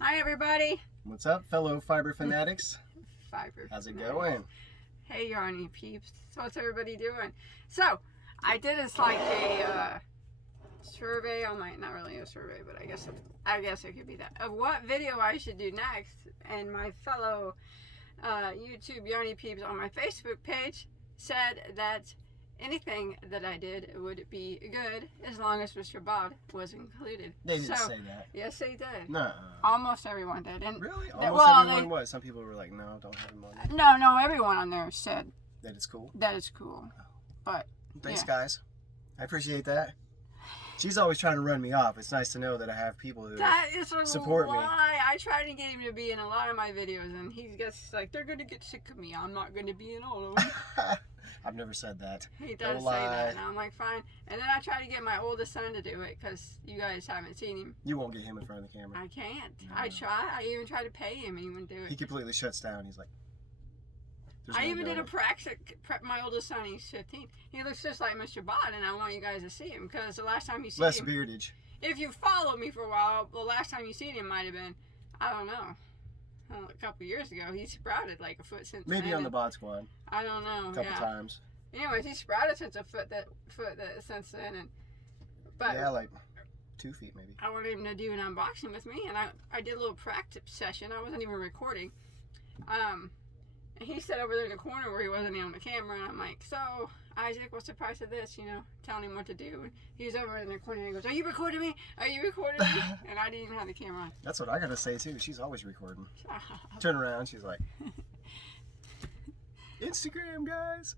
Hi everybody. What's up, fellow fiber fanatics? Fiber. How's it going? Hey yarny peeps. So what's everybody doing? So I did this like a survey on my, not really a survey, but I guess it could be that, of what video I should do next. And my fellow YouTube yarny peeps on my Facebook page said that anything that I did would be good as long as Mr. Bob was included. They didn't say that. Yes, they did. No. Almost everyone did. And really? Almost everyone was. Some people were like, no, don't have him on there. No, everyone on there said that it's cool. That is cool. Oh. But thanks, guys. I appreciate that. She's always trying to run me off. It's nice to know that I have people who support me. I try to get him to be in a lot of my videos, and he gets like, they're going to get sick of me. I'm not going to be in all of them. I've never said that. He does say that, and I'm like, fine. And then I try to get my oldest son to do it, because you guys haven't seen him. You won't get him in front of the camera. I can't. No. I try. I even try to pay him, and he wouldn't do it. He completely shuts down. He's like, I even did a prep my oldest son, he's 15. He looks just like Mr. Bot, and I want you guys to see him, because the last time you see him... Less beardage. If you followed me for a while, the last time you seen him might have been, I don't know, a couple years ago. He sprouted like a foot since Maybe then. on the Bod Squad. I don't know. A couple times. Anyways, he sprouted since a foot since then, but yeah, like 2 feet maybe. I wanted him to do an unboxing with me, and I did a little practice session. I wasn't even recording. And he sat over there in the corner where he wasn't even on the camera, and I'm like, so Isaac, what's the price of this? You know, telling him what to do. And he was over in the corner and he goes, "Are you recording me? Are you recording me?" And I didn't even have the camera on. That's what I gotta say too. She's always recording. Turn around, she's like, Instagram, guys.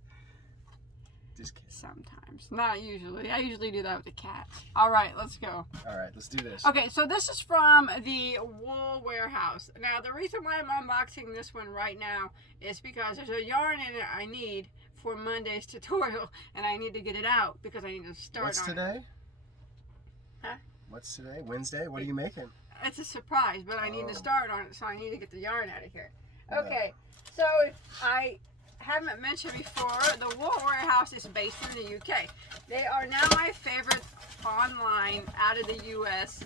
Just kidding. Sometimes. Not usually. I usually do that with the cats. Alright, let's go. Alright, let's do this. Okay, so this is from the Wool Warehouse. Now, the reason why I'm unboxing this one right now is because there's a yarn in it I need for Monday's tutorial, and I need to get it out because I need to start What's on today? it. Huh? What's today? Wednesday? What are you making? It's a surprise, but I need to start on it, so I need to get the yarn out of here. Okay, so I haven't mentioned before, the Wool Warehouse is based in the UK. They are now my favorite online, out of the US,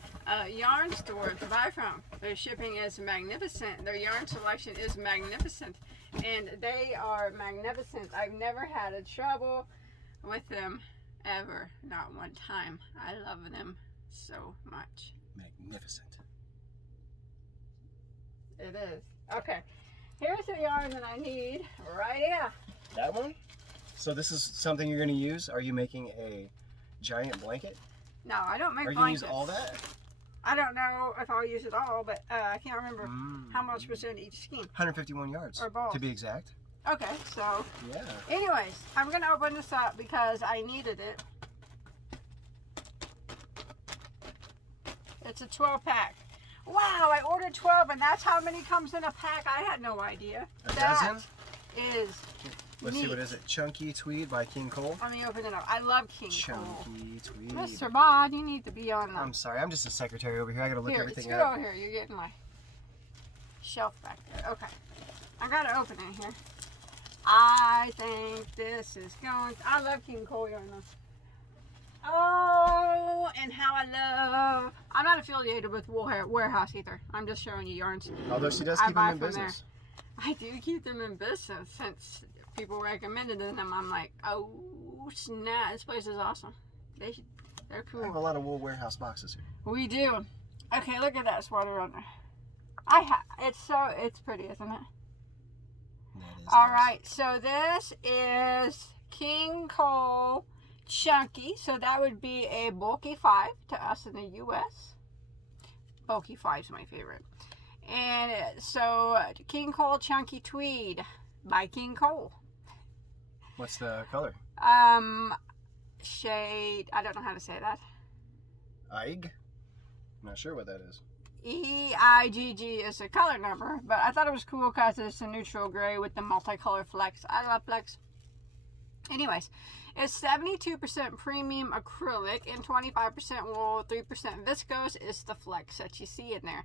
yarn store to buy from. Their shipping is magnificent. Their yarn selection is magnificent. And they are magnificent. I've never had a trouble with them, ever. Not one time. I love them so much. Magnificent. It is. Okay. Here's the yarn that I need right here. That one? So this is something you're going to use? Are you making a giant blanket? No, I don't make blankets. Are you going to use all that? I don't know if I'll use it all, but I can't remember how much was in each skein. 151 yards, or balls, to be exact. Okay, so yeah. Anyways, I'm going to open this up because I needed it. It's a 12-pack. Wow, I ordered 12, and that's how many comes in a pack. I had no idea. A dozen? Is Let's neat. see, what is it? Chunky Tweed by King Cole? Let me open it up. I love King Cole. Chunky Tweed. Mr. Bod, you need to be on the... I'm sorry, I'm just a secretary over here. I gotta look everything up. Over here. You're getting my shelf back there. Okay. I gotta open it here. I think this is going... I love King Cole yarn though. Oh, and how I love... I'm not affiliated with Wool Warehouse either. I'm just showing you yarns. Although she does keep them in business. There. I do keep them in business since people recommended them. I'm like, oh snap, this place is awesome. They're cool. I have a lot of Wool Warehouse boxes here. We do. Okay, look at that sweater on there. It's pretty, isn't it? That is All nice. right, so this is King Cole Chunky. So that would be a bulky 5 to us in the U.S. Bulky 5 is my favorite. And so King Cole Chunky Tweed by King Cole. What's the color? Shade, I don't know how to say that. Eig? Not sure what that is. EIGG is the color number, but I thought it was cool because it's a neutral gray with the multicolor flex. I love flex. Anyways, it's 72% premium acrylic and 25% wool, 3% viscose is the flex that you see in there.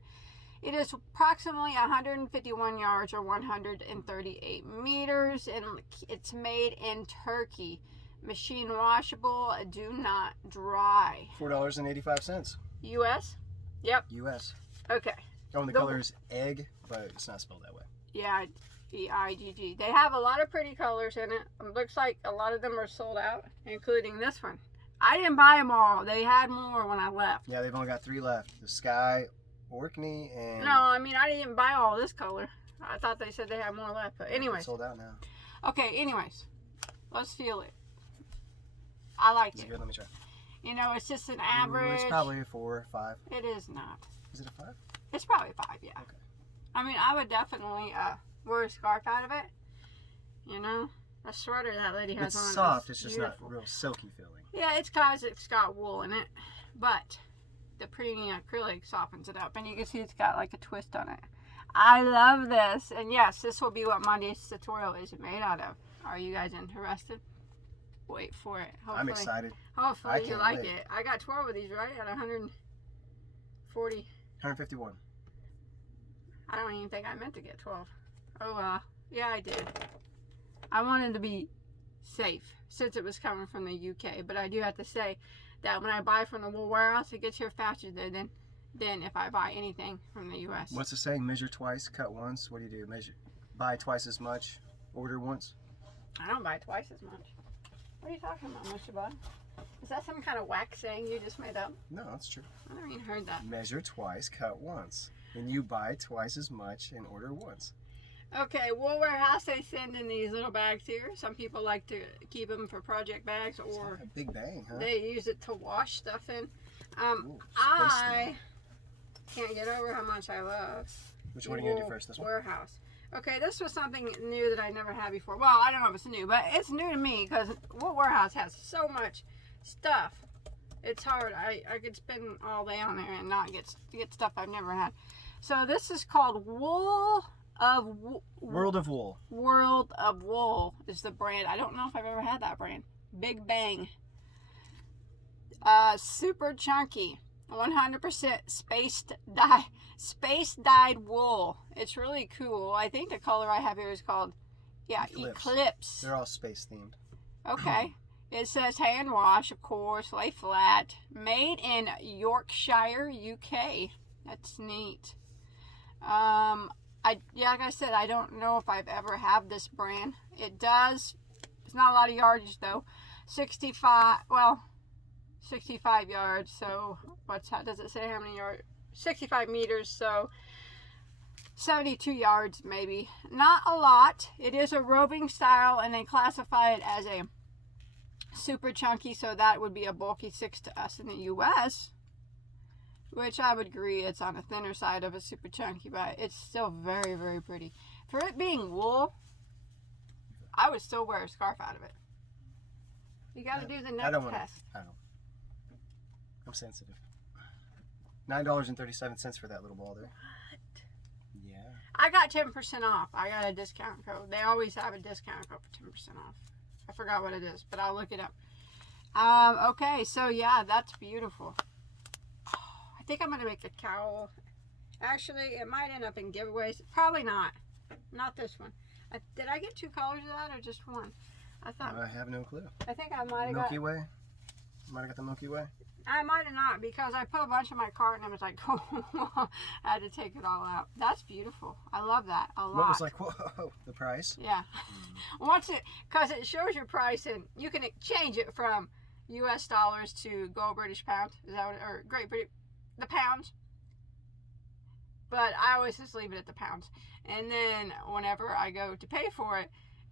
It is approximately 151 yards or 138 meters, and it's made in Turkey. Machine washable, do not dry. $4.85. U.S.? Yep. U.S. Okay. Oh, and the color is egg, but it's not spelled that way. Yeah, EIGG. They have a lot of pretty colors in it. It looks like a lot of them are sold out, including this one. I didn't buy them all. They had more when I left. Yeah, they've only got 3 left. The Sky, Orkney, and... No, I mean, I didn't buy all this color. I thought they said they had more left. But anyways. It's sold out now. Okay, anyways. Let's feel it. I like it. Good? Let me try. You know, it's just an average. It's probably a 4 or 5. It is not. Is it a 5? It's probably 5, yeah. Okay. I mean, I would definitely wear a scarf out of it. You know? A sweater that lady has on. It's soft. It's just not real silky feeling. Yeah, it's because it's got wool in it. But the premium acrylic softens it up. And you can see it's got like a twist on it. I love this. And yes, this will be what Monday's tutorial is made out of. Are you guys interested? Wait for it. Hopefully, I'm excited. Hopefully you like it. I got 12 of these, right? At 140. 151. I don't even think I meant to get 12. Oh, well. Yeah, I did. I wanted to be safe since it was coming from the UK. But I do have to say that when I buy from the wool warehouse, it gets here faster than if I buy anything from the US. What's the saying? Measure twice, cut once. What do? Buy twice as much, order once? I don't buy twice as much. What are you talking about, Mr. Bud? Is that some kind of whack saying you just made up? No, that's true. I never even heard that. Measure twice, cut once. And you buy twice as much and order once. Okay, wool warehouse, they send in these little bags here. Some people like to keep them for project bags, or a big bang, huh? They use it to wash stuff in. Ooh, I can't get over how much I love. Which one are you gonna do first? This one? Warehouse. Okay, this was something new that I never had before. Well, I don't know if it's new, but it's new to me because wool warehouse has so much stuff. It's hard. I could spend all day on there and not get stuff I've never had. So this is called World of Wool. World of Wool. World of Wool is the brand. I don't know if I've ever had that brand. Big Bang. Super chunky. 100% space dyed wool. It's really cool. I think the color I have here is called Eclipse. They're all space themed. Okay. It says hand wash, of course, lay flat. Made in Yorkshire, UK. That's neat. Like I said, I don't know if I've ever had this brand. It does. It's not a lot of yardage though. 65 yards. So does it say how many yards? 65 meters. So 72 yards maybe. Not a lot. It is a roving style, and they classify it as a super chunky, so that would be a bulky 6 to us in the US, which I would agree it's on the thinner side of a super chunky, but it's still very, very pretty. For it being wool, I would still wear a scarf out of it. You got to do the next test. I'm sensitive. $9.37 for that little ball there. What? Yeah. I got 10% off. I got a discount code. They always have a discount code for 10% off. I forgot what it is, but I'll look it up. Okay, so yeah, that's beautiful. I think I'm going to make a cowl. Actually, it might end up in giveaways. Probably not. Not this one. Did I get 2 colors of that or just one? I have no clue. I think I might have got... Milky Way? Might have got the Milky Way? I might have not, because I put a bunch in my cart and I was like, I had to take it all out. That's beautiful. I love that a lot. What was like, whoa, the price? Yeah. Because it shows your price, and you can change it from US dollars to go British pound. Is that what, or Great British, the pounds. But I always just leave it at the pounds. And then whenever I go to pay for it,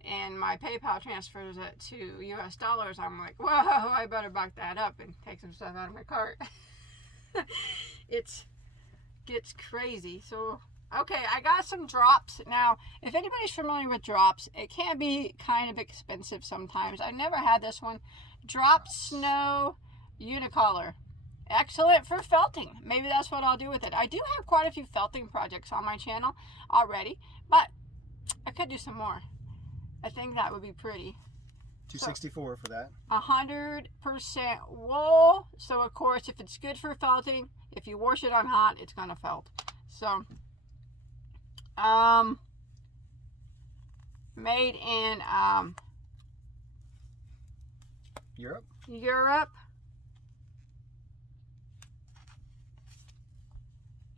and my PayPal transfers it to US dollars, I'm like, whoa, I better back that up and take some stuff out of my cart. It gets crazy. So, okay, I got some drops. Now, if anybody's familiar with drops, it can be kind of expensive sometimes. I've never had this one. Drop Snow Unicolor. Excellent for felting. Maybe that's what I'll do with it. I do have quite a few felting projects on my channel already, but I could do some more. I think that would be pretty. $264 for that. 100% wool. So of course, if it's good for felting, if you wash it on hot, it's gonna felt. So, made in Europe.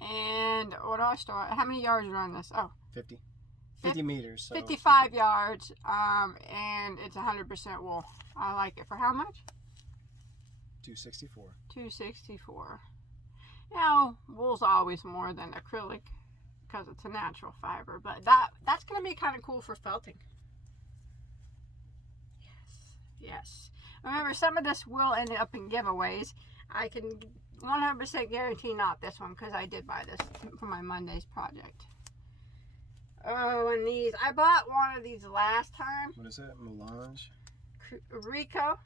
And what do I store? How many yards are on this? Oh, 50. 50 meters. So 55 yards, and it's 100% wool. I like it. For how much? $264. $264. You know, wool's always more than acrylic because it's a natural fiber, but that's going to be kind of cool for felting. Yes. Remember, some of this will end up in giveaways. I can 100% guarantee not this one because I did buy this for my Monday's project. Oh, and these. I bought one of these last time. What is it? Melange? Rico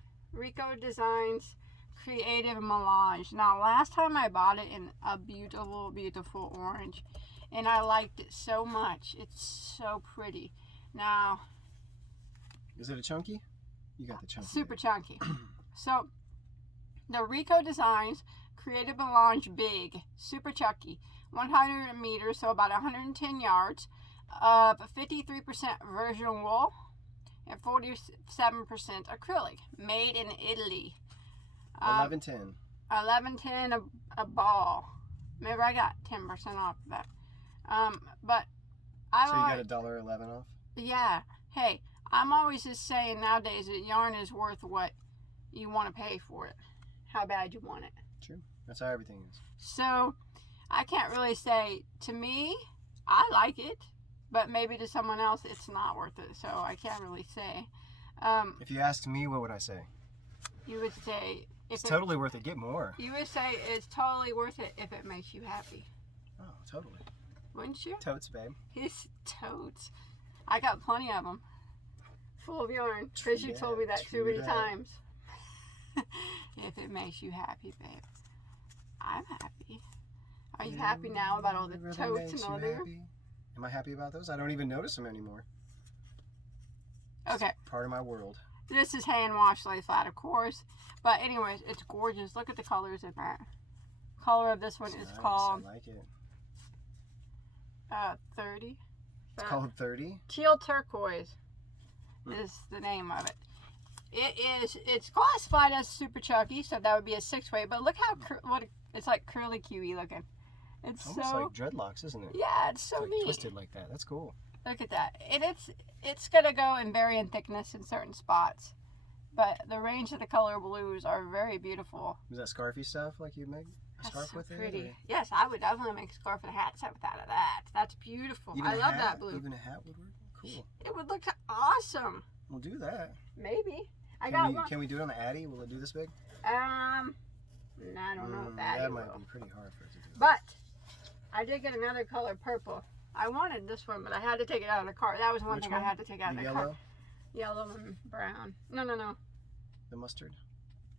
Designs Creative Melange. Now, last time I bought it in a beautiful, beautiful orange. And I liked it so much. It's so pretty. Now. Is it a chunky? You got the chunky. Super chunky. So, the Rico Designs Creative Melange Big, Super Chunky, 100 meters, so about 110 yards, of 53% virgin wool and 47% acrylic, made in Italy. 11.10. 11.10 a ball. Maybe I got 10% off of that. But I so you got $1.11 off? Yeah. Hey, I'm always just saying nowadays that yarn is worth what you want to pay for it. How bad you want it. True. That's how everything is. So, I can't really say, to me, I like it, but maybe to someone else it's not worth it, so I can't really say. If you asked me, what would I say? You would say... It's totally worth it. Get more. You would say it's totally worth it if it makes you happy. Oh, totally. Wouldn't you? Totes, babe. His totes. I got plenty of them. Full of yarn. Because you told me that too many times. If it makes you happy, babe. I'm happy. Are you happy now about all the totes and all there? Am I happy about those? I don't even notice them anymore. Okay. It's part of my world. This is hand washed lay flat, of course. But anyways, it's gorgeous. Look at the colors in that. Color of this one is nice. called... I like it. 30. It's called 30? Teal Turquoise is the name of it. It's classified as super chunky, so that would be a 6-weight. But look how it's like curly Q-y looking. It's almost so like dreadlocks, isn't it? Yeah, it's so like neat. Twisted like that. That's cool. Look at that. And it's gonna go in varying thickness in certain spots, but the range of the color blues are very beautiful. Is that scarfy stuff like you make a scarf so with pretty. it? Or? Yes, I would definitely make a scarf and a hat set with out of that. That's beautiful. Even I love that blue. Even a hat would work. Cool. It would look awesome. We'll do that. Maybe. Can we do it on the Addy? Will it do this big? I don't know if that might be pretty hard for it to do. But I did get another color, purple. I wanted this one, but I had to take it out of the cart. That was one thing I had to take out of the cart. Yellow and brown. No. The mustard?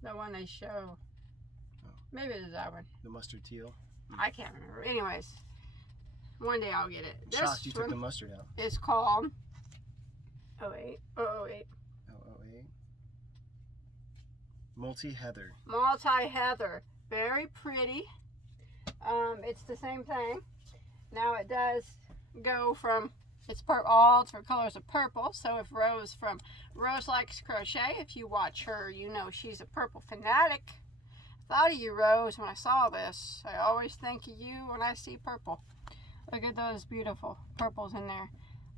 The one they show. Oh. Maybe it is that one. The mustard teal? I can't remember. Anyways, one day I'll get it. I'm shocked you took the mustard out. It's called 08. Multi-heather. Multi-heather. Very pretty. It's the same thing. Now it does go from, all different colors of purple. So if Rose likes crochet, if you watch her, you know she's a purple fanatic. I thought of you, Rose, when I saw this. I always think of you when I see purple. Look at those beautiful purples in there.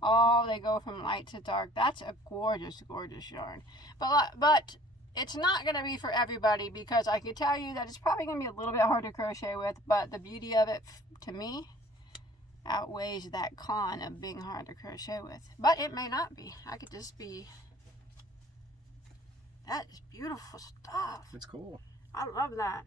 Oh, they go from light to dark. That's a gorgeous, gorgeous yarn. But it's not going to be for everybody, because I can tell you that it's probably going to be a little bit hard to crochet with, but the beauty of it, to me, outweighs that con of being hard to crochet with. But it may not be. I could just be... That is beautiful stuff. It's cool. I love that.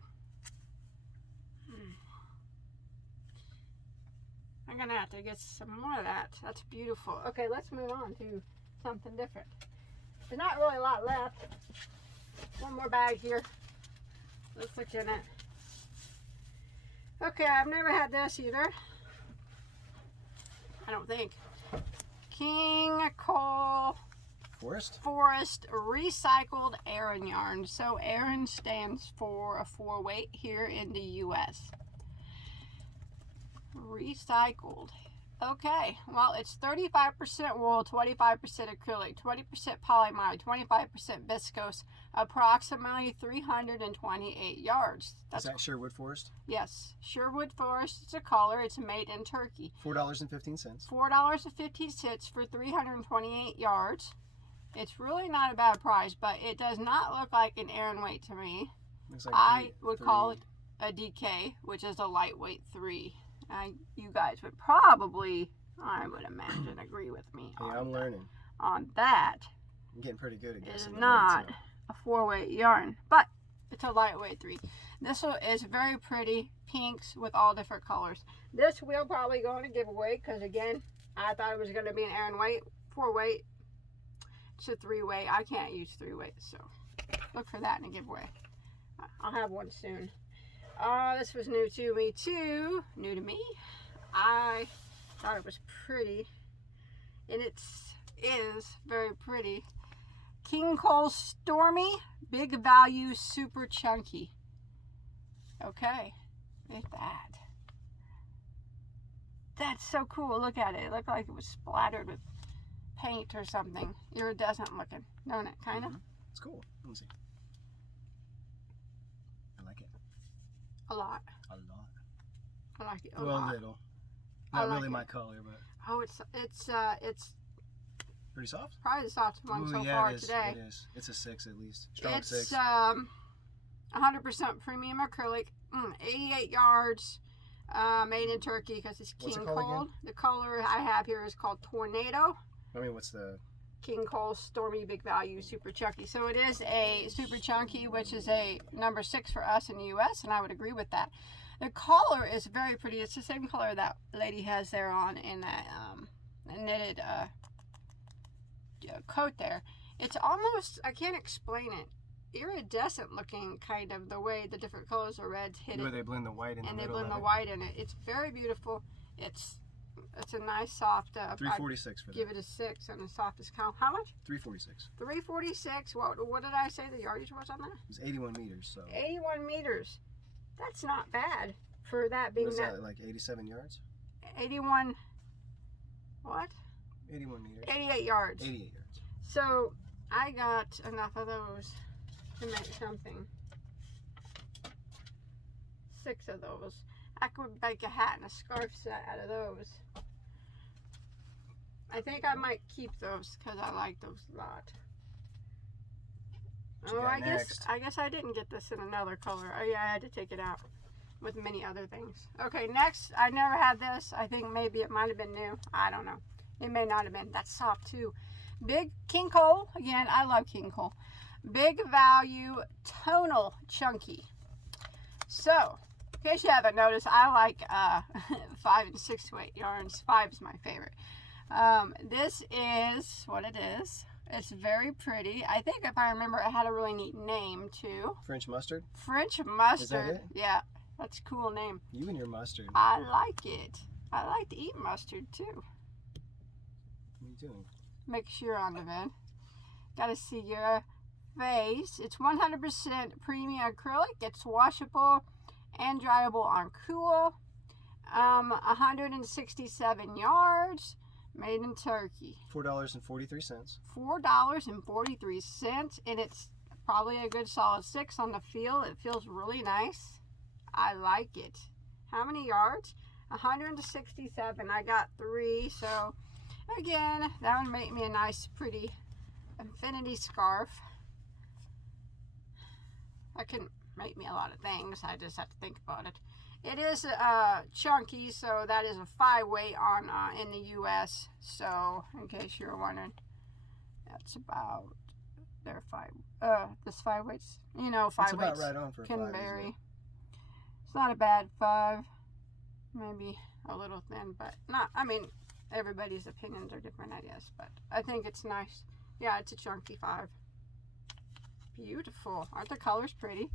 I'm going to have to get some more of that. That's beautiful. Okay, let's move on to something different. There's not really a lot left. One more bag here. Let's look in it. Okay, I've never had this either. I don't think. King Cole Forest recycled Aran yarn. So Aran stands for a 4-weight here in the U.S. Recycled Okay, well, it's 35% wool, 25% acrylic, 20% polyamide, 25% viscose, approximately 328 yards. Is that Sherwood Forest? Yes, Sherwood Forest is a color. It's made in Turkey. $4.15. $4.50 for 328 yards. It's really not a bad price, but it does not look like an Aran weight to me. Looks like I would call it a DK, which is a lightweight 3. You guys would probably, I would imagine, agree with me. Yeah, I'm learning. On that. I'm getting pretty good at guessing. It's not a 4-weight yarn, but it's a lightweight 3. This one is very pretty, pinks with all different colors. This we'll probably go on a giveaway because, again, I thought it was going to be an Aran weight, 4-weight. It's a 3-weight. I can't use 3-weights, so look for that in a giveaway. I'll have one soon. This was new to me too. New to me. I thought it was pretty, and it is very pretty. King Cole Stormy Big Value Super Chunky. Okay, look at that. That's so cool. Look at it. It looked like it was splattered with paint or something. Iridescent looking, don't it? Kind of. It's cool. Let me see. I like it. A lot. A lot. I like it a well, lot. A little. Not really my color, but. Oh, it's pretty soft. Probably the softest one so yeah, far it is. today. It is. It's a 6 at least. Strong it's 6. 100% premium acrylic. 88 yards. Made in Turkey because it's King Cole. The color I have here is called Tornado. I mean, what's the King Cole Stormy Big Value Super Chunky. So it is a Super Chunky, which is a number 6 for us in the U.S., and I would agree with that. The color is very pretty. It's the same color that lady has there on in that knitted coat there. It's almost, I can't explain it, iridescent looking, kind of, the way the different colors of reds hit it. Where they blend the white in the middle. And they blend the white in it. It's very beautiful. It's a nice soft. $3.46 for that. Give it a 6 on the softest count. How much? $3.46. $3.46. What did I say the yardage was on that? It was 81 meters. So 81 meters. That's not bad for that being. Was that like 87 yards? 81. What? 81 meters. 88 yards. 88 yards. So I got enough of those to make something. 6 of those. I could make a hat and a scarf set out of those. I think I might keep those because I like those a lot. Oh, I guess I didn't get this in another color. Oh yeah, I had to take it out with many other things. Okay, next, I never had this. I think maybe it might have been new. I don't know. It may not have been. That's soft too. Big King Cole. Again, I love King Cole. Big Value Tonal Chunky. So, in case you haven't noticed, I like 5 and 6 weight yarns. 5 is my favorite. This is what it is. It's very pretty. I think if I remember, it had a really neat name too. French mustard? French mustard. Is that it? Yeah, that's a cool name. You and your mustard. I like it. I like to eat mustard too. What are you doing? Make sure on the vid. Gotta see your face. It's 100% premium acrylic. It's washable and dryable on cool. 167 yards. Made in Turkey. $4.43. $4.43, and it's probably a good solid 6 on the feel. It feels really nice. I like it. How many yards? 167. I got 3, so again, that would make me a nice, pretty infinity scarf. That can make me a lot of things. I just have to think about it. It is chunky, so that is a 5 weight on in the U.S. So, in case you're wondering, that's about their 5. This 5 weights, 5 weights. It's about right on for a 5. Can vary. It's not a bad 5. Maybe a little thin, but not. I mean, everybody's opinions are different, I guess. But I think it's nice. Yeah, it's a chunky 5. Beautiful. Aren't the colors pretty?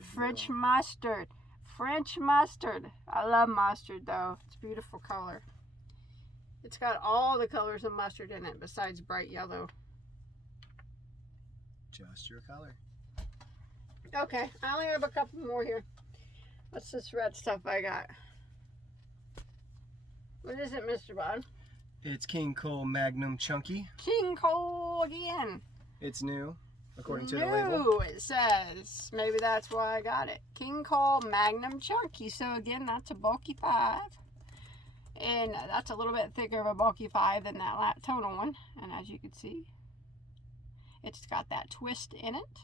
French mustard. French mustard. I love mustard though. It's a beautiful color. It's got all the colors of mustard in it besides bright yellow. Just your color. Okay, I only have a couple more here. What's this red stuff I got? What is it, Mr. Bod? It's King Cole Magnum Chunky. King Cole again. It's new, according to the label. It says. Maybe that's why I got it. King Cole Magnum Chunky. So again, that's a bulky 5. And that's a little bit thicker of a bulky 5 than that tonal one. And as you can see, it's got that twist in it.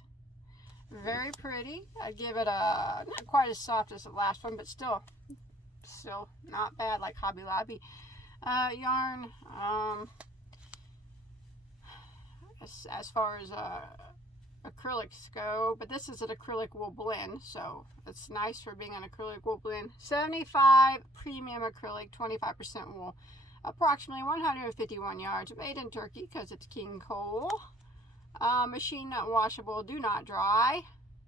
Very pretty. I'd give it a, not quite as soft as the last one, but still not bad, like Hobby Lobby yarn. As far as acrylics go, but this is an acrylic wool blend, so it's nice for being an acrylic wool blend. 75 premium acrylic, 25% wool, approximately 151 yards, made in Turkey because it's King Cole. Machine not washable, do not dry,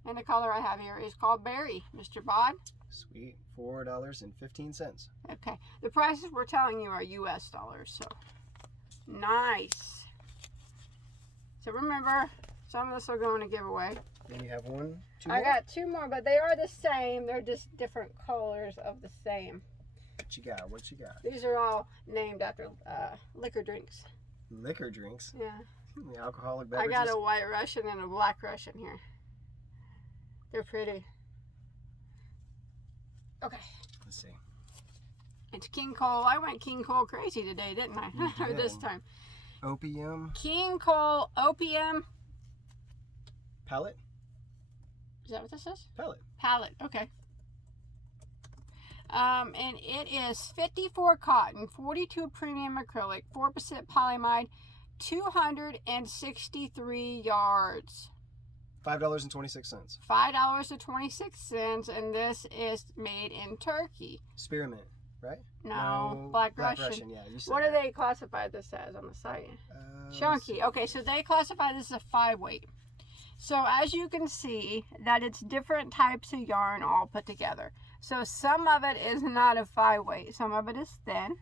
and the color I have here is called Berry. Mr. Bod? Sweet. $4.15. Okay, the prices we're telling you are US dollars, so nice. So remember, some of this will go in a giveaway. Then you have two more? I got 2 more, but they are the same. They're just different colors of the same. What you got? What you got? These are all named after liquor drinks. Liquor drinks? Yeah. The alcoholic beverages? I got a white Russian and a black Russian here. They're pretty. Okay. Let's see. It's King Cole. I went King Cole crazy today, didn't I? You did. This time. Opium. King Cole Opium. Palette? Is that what this is? Palette. Palette. Okay. And it is 54 cotton, 42 premium acrylic, 4% polyamide, 263 yards. $5.26. $5.26, and this is made in Turkey. Spearmint, right? No, Black Russian. Yeah, you said What that. do they classify this as on the site? Chunky. Okay, so they classify this as a 5-weight. So as you can see, that it's different types of yarn all put together. So some of it is not a 5-weight. Some of it is thin.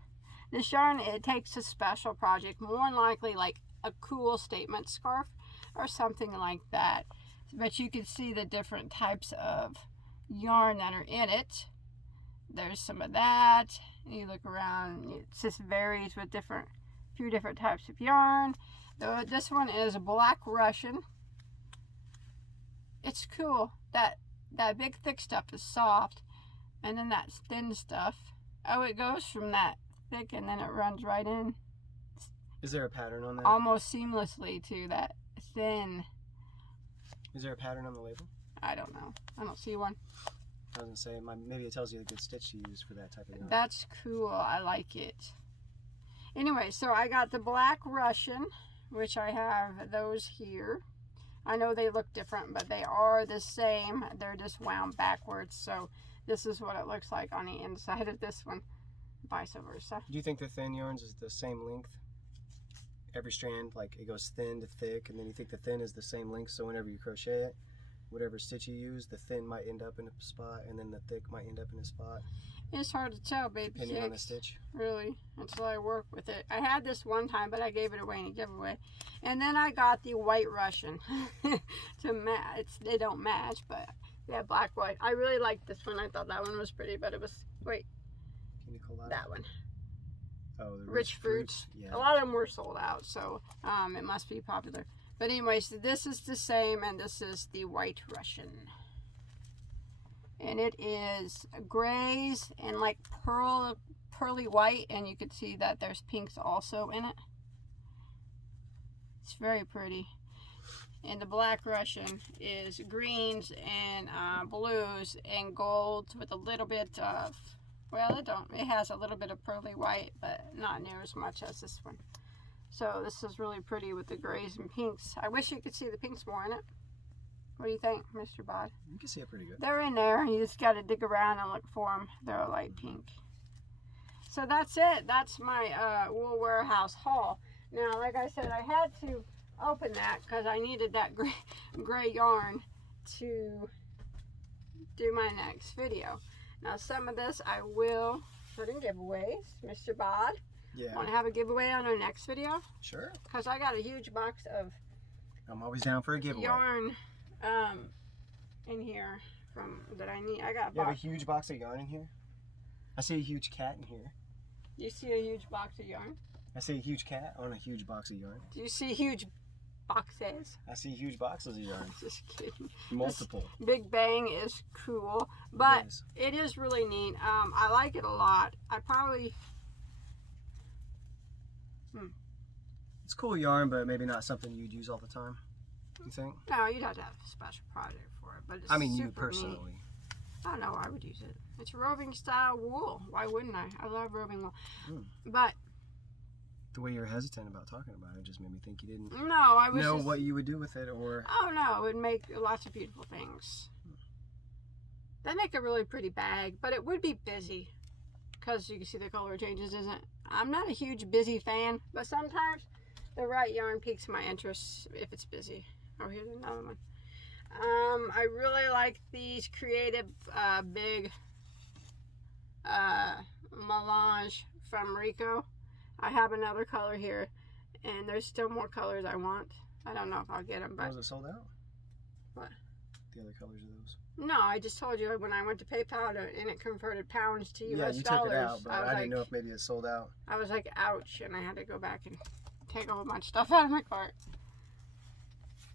This yarn, it takes a special project, more than likely like a cool statement scarf or something like that. But you can see the different types of yarn that are in it. There's some of that. You look around, it just varies with few different types of yarn. This one is Black Russian. It's cool. That big thick stuff is soft, and then that thin stuff. Oh, it goes from that thick and then it runs right in. Is there a pattern on that? Almost seamlessly to that thin. Is there a pattern on the label? I don't know. I don't see one. I was gonna say, maybe it tells you the good stitch to use for that type of yarn. That's cool. I like it. Anyway, so I got the Black Russian, which I have those here. I know they look different, but they are the same. They're just wound backwards. So this is what it looks like on the inside of this one, vice versa. Do you think the thin yarns is the same length? Every strand, like it goes thin to thick, and then you think the thin is the same length, so whenever you crochet it, whatever stitch you use, the thin might end up in a spot, and then the thick might end up in a spot. It's hard to tell, baby. Depending on the stitch. Really, until I work with it. I had this one time, but I gave it away in a giveaway. And then I got the White Russian to match. They don't match, but yeah, black, white. I really liked this one. I thought that one was pretty, but it was, wait, that one. Oh, the Rich Fruits. Yeah. A lot of them were sold out, so it must be popular. But anyways, this is the same, and this is the White Russian. And it is grays and like pearly white, and you can see that there's pinks also in it. It's very pretty. And the Black Russian is greens and blues and golds with a little bit of, well, it has a little bit of pearly white, but not near as much as this one. So this is really pretty with the grays and pinks. I wish you could see the pinks more in it. What do you think, Mr. Bod? You can see it pretty good. They're in there. You just got to dig around and look for them. They're a light pink. So that's it. That's my Wool Warehouse haul. Now, like I said, I had to open that because I needed that gray yarn to do my next video. Now, some of this I will put in giveaways. Mr. Bod, yeah. Want to have a giveaway on our next video? Sure. Because I got a huge box of I'm always down for a giveaway. Yarn in here that I need. I got you have a huge box of yarn in here? I see a huge cat in here. You see a huge box of yarn? I see a huge cat on a huge box of yarn. Do you see huge boxes? I see huge boxes of yarn. Just kidding. Multiple. This Big Bang is cool, but It is. it is really neat. I like it a lot. I probably... It's cool yarn, but maybe not something you'd use all the time. You think? No, you'd have to have a special project for it, but it's I mean, you super personally. neat. I know, I would use it. It's roving style wool. Why wouldn't I? I love roving wool. But The way you're hesitant about talking about it just made me think you didn't no, I was know just, what you would do with it, or oh no, it would make lots of beautiful things. They make a really pretty bag, but it would be busy because you can see the color changes, isn't? I'm not a huge busy fan, but sometimes the right yarn piques my interest if it's busy. Oh, here's another one. I really like these creative big Melange from Rico. I have another color here, and there's still more colors I want. I don't know if I'll get them, but... was it sold out? What? The other colors of those? No, I just told you when I went to PayPal and it converted pounds to US Yeah, you dollars. took it out, but I like, didn't know if maybe it sold out. I was like, ouch, and I had to go back and take a whole bunch of stuff out of my cart.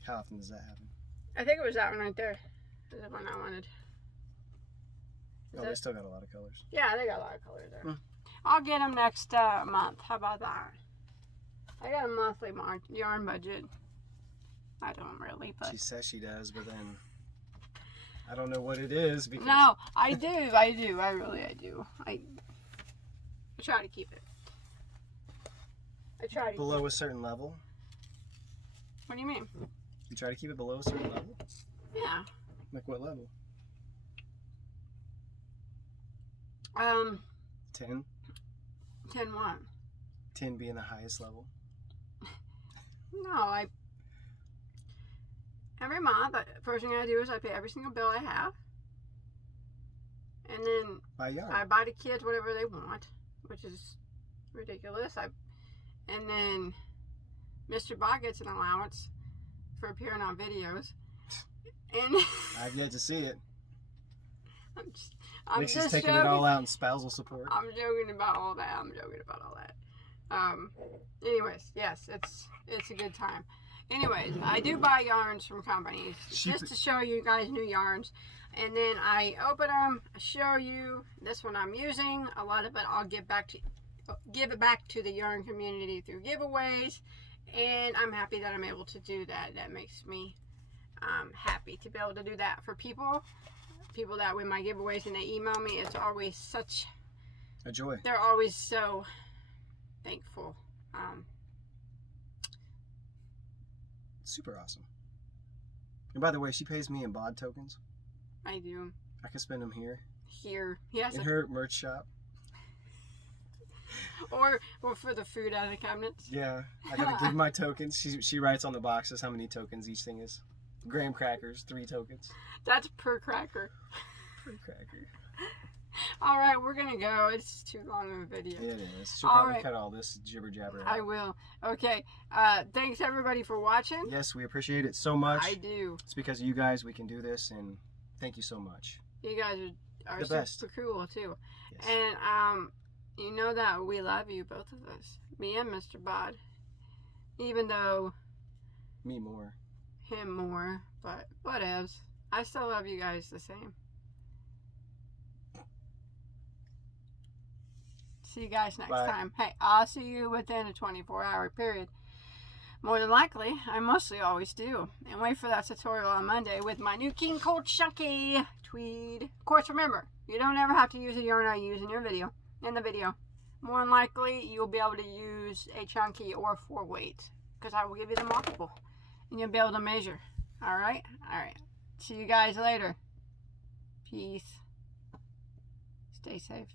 How often does that happen? I think it was that one right there. Is the one I wanted. Oh, they still got a lot of colors. Yeah, they got a lot of colors there. I'll get them next month. How about that? I got a monthly yarn budget. I don't really, but... She says she does, but then I don't know what it is because... No, I do. I do. I try to keep it. I try to Below a certain level? What do you mean? You try to keep it below a certain level? Yeah. Like what level? 10? 10 what? 10 being the highest level? No, every month, the first thing I do is I pay every single bill I have. And then By yarn. I buy the kids whatever they want, which is ridiculous. And then Mr. Bot gets an allowance for appearing on videos. And I've yet to see it. I'm She's just taking joking. it all out in spousal support. I'm joking about all that. Anyways, yes, it's a good time. Anyways, I do buy yarns from companies just to show you guys new yarns. And then I open them, show you this one I'm using. A lot of it I'll give it back to the yarn community through giveaways. And I'm happy that I'm able to do that. That makes me happy to be able to do that for people that win my giveaways and they email me. It's always such a joy. They're always so thankful. Super awesome. And by the way, she pays me in bod tokens. I do. I can spend them here. Yes. In her merch shop. or for the food out of the cabinets. Yeah, I gotta give my tokens. She writes on the boxes how many tokens each thing is. Graham crackers, 3 tokens. That's per cracker. Per cracker. All right, we're gonna go. It's too long of a video. It is. She'll probably cut all this jibber jabber out. I will. Okay. Thanks everybody for watching. Yes, we appreciate it so much. I do. It's because of you guys we can do this, and thank you so much. You guys are the best. super cool too. Yes. And you know that we love you, both of us, me and Mr. Bod. Even though me more. Him more, but whatevs. I still love you guys the same. See you guys next time. Hey, I'll see you within a 24-hour period. More than likely, I mostly always do. And wait for that tutorial on Monday with my new King Cold Chunky tweed. Of course, remember, you don't ever have to use a yarn I use in the video. More than likely, you'll be able to use a chunky or 4-weight because I will give you the multiple. And you'll be able to measure. Alright? Alright. See you guys later. Peace. Stay safe.